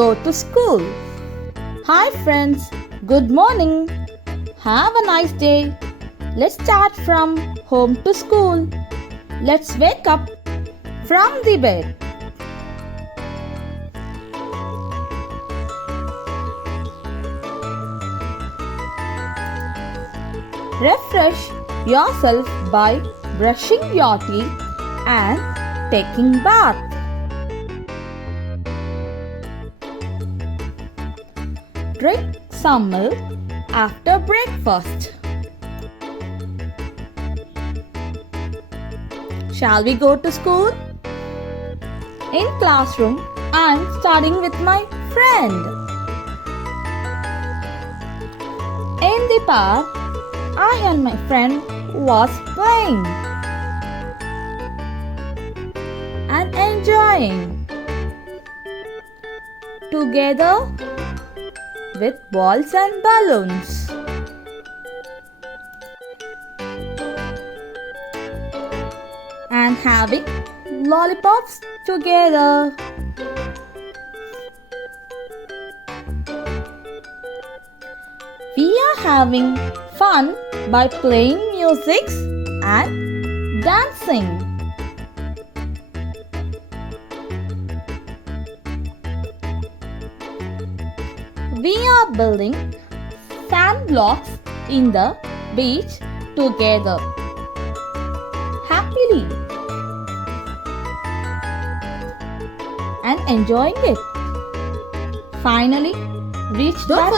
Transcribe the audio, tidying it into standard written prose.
go to school. Hi friends, good morning. Have a nice day. Let's start from home to school. Let's wake up from the bed. Refresh yourself by brushing your teeth and taking bath. Drink some milk after breakfast. Shall we go to school? In classroom, I'm studying with my friend. In the park, I and my friend was playing and enjoying together with balls and balloons. And having lollipops together. We are having fun by playing music and dancing. We are building sand blocks in the beach together. Happily and enjoying it. Finally, reached back.